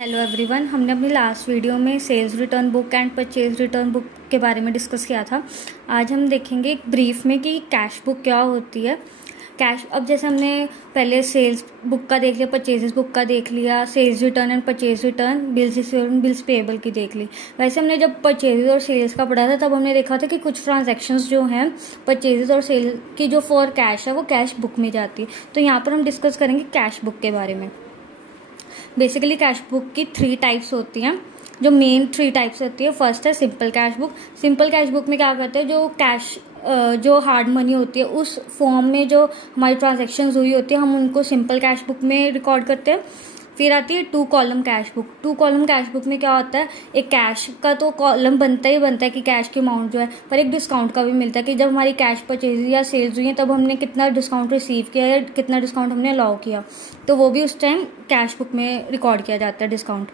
Hello everyone, हमने अपनी last video में sales return book and purchase return book के बारे में डिस्कस किया था। आज हम देखेंगे एक ब्रीफ में कि कैश बुक क्या होती है। कैश, अब जैसे हमने पहले सेल्स बुक का देख लिया, परचेजेस बुक का देख लिया, sales return and purchase return, bills payable की देख ली। वैसे हमने जब परचेजेस और सेल्स का पढ़ा था तब हमने देखा था कि कुछ ट्रांजैक्शंस जो हैं परचेजेस और सेल की जो फॉर कैश है वो कैश बुक में जाती है। तो यहाँ पर हम डिस्कस करेंगे कैश बुक के बारे में। बेसिकली कैश बुक की 3 टाइप्स होती हैं, जो मेन 3 टाइप्स होती है। फर्स्ट है simple cash book. Simple cash book में क्या करते हैं, जो कैश जो हार्ड मनी होती है उस फॉर्म में जो हमारी ट्रांजैक्शंस हुई होती है हम उनको सिंपल कैश बुक में रिकॉर्ड करते हैं। फिर आती है 2 column cash book. 2 column cash book में क्या होता है, एक कैश का तो कॉलम बनता ही बनता है कि कैश की अमाउंट जो है, पर एक डिस्काउंट का भी मिलता है कि जब हमारी कैश परचेज या सेल्स हुई है तब हमने कितना डिस्काउंट रिसीव किया या कितना डिस्काउंट हमने अलाउ किया, तो वो भी उस टाइम कैश बुक में रिकॉर्ड किया जाता है डिस्काउंट।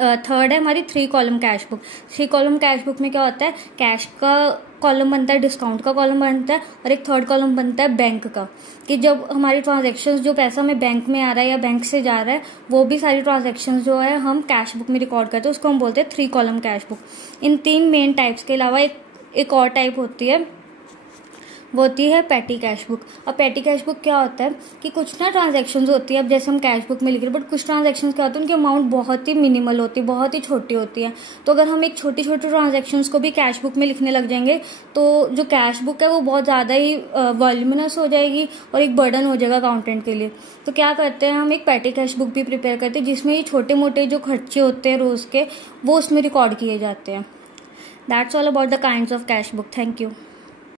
थर्ड है हमारी 3 column cash book. 3 column cash book में क्या होता है, कैश का कॉलम बनता है, डिस्काउंट का कॉलम बनता है और एक थर्ड कॉलम बनता है बैंक का, कि जब हमारी ट्रांजैक्शंस जो पैसा हमें बैंक में आ रहा है या बैंक से जा रहा है वो भी सारी ट्रांजैक्शंस जो है हम कैश बुक में रिकॉर्ड करते हैं, उसको हम बोलते हैं 3 कॉलम कैश बुक। इन 3 मेन टाइप्स के अलावा एक और टाइप होती है, वो होती है पैटी कैश बुक। अब पैटी कैश बुक क्या होता है कि कुछ ना ट्रांजैक्शंस होती है, अब जैसे हम कैश बुक में लिख रहे हैं, बट कुछ ट्रांजैक्शंस क्या होती है उनकी अमाउंट बहुत ही मिनिमल होती है, बहुत ही छोटी होती है। तो अगर हम एक छोटी छोटी ट्रांजैक्शंस को भी कैश बुक में लिखने लग जाएंगे तो जो कैश बुक है वो बहुत ज़्यादा ही वॉल्यूमिनस हो जाएगी और एक बर्डन हो जाएगा अकाउंटेंट के लिए। तो क्या करते हैं, हम एक पैटी कैश बुक भी प्रिपेयर करते हैं जिसमें ये छोटे मोटे जो खर्चे होते हैं रोज़ के वो उसमें रिकॉर्ड किए जाते हैं। That's all about the kinds of cash book. Thank you.